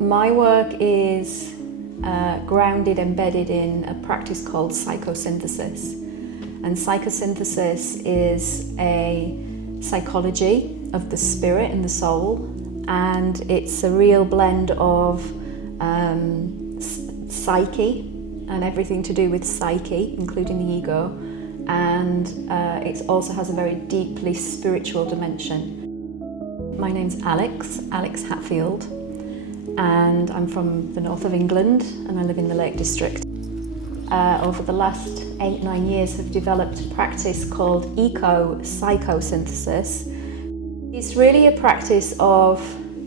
My work is embedded in a practice called psychosynthesis. And psychosynthesis is a psychology of the spirit and the soul, and it's a real blend of psyche and everything to do with psyche, including the ego, and it also has a very deeply spiritual dimension. My name's Alex Hatfield, and I'm from the north of England and I live in the Lake District. Over the last 8-9 years have developed a practice called Eco-Psychosynthesis. It's really a practice of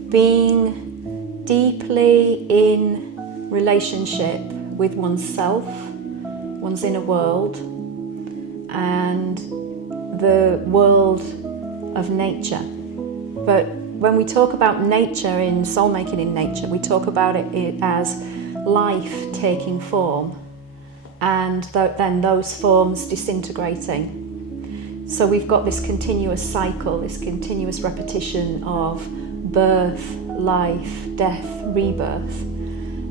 being deeply in relationship with oneself, one's inner world, and the world of nature. But when we talk about nature in soul making in nature, we talk about it as life taking form, and then those forms disintegrating. So we've got this continuous cycle, this continuous repetition of birth, life, death, rebirth.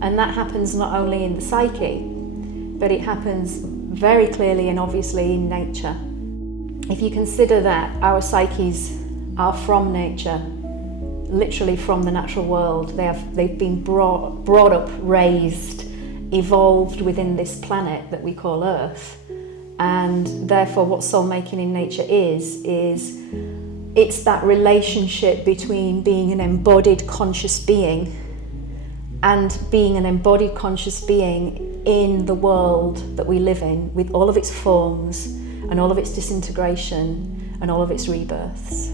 And that happens not only in the psyche, but it happens very clearly and obviously in nature. If you consider that our psyches are from nature, literally from the natural world, they've been brought up, raised, evolved within this planet that we call Earth. And therefore what soul making in nature is it's that relationship between being an embodied conscious being and being an embodied conscious being in the world that we live in, with all of its forms and all of its disintegration and all of its rebirths.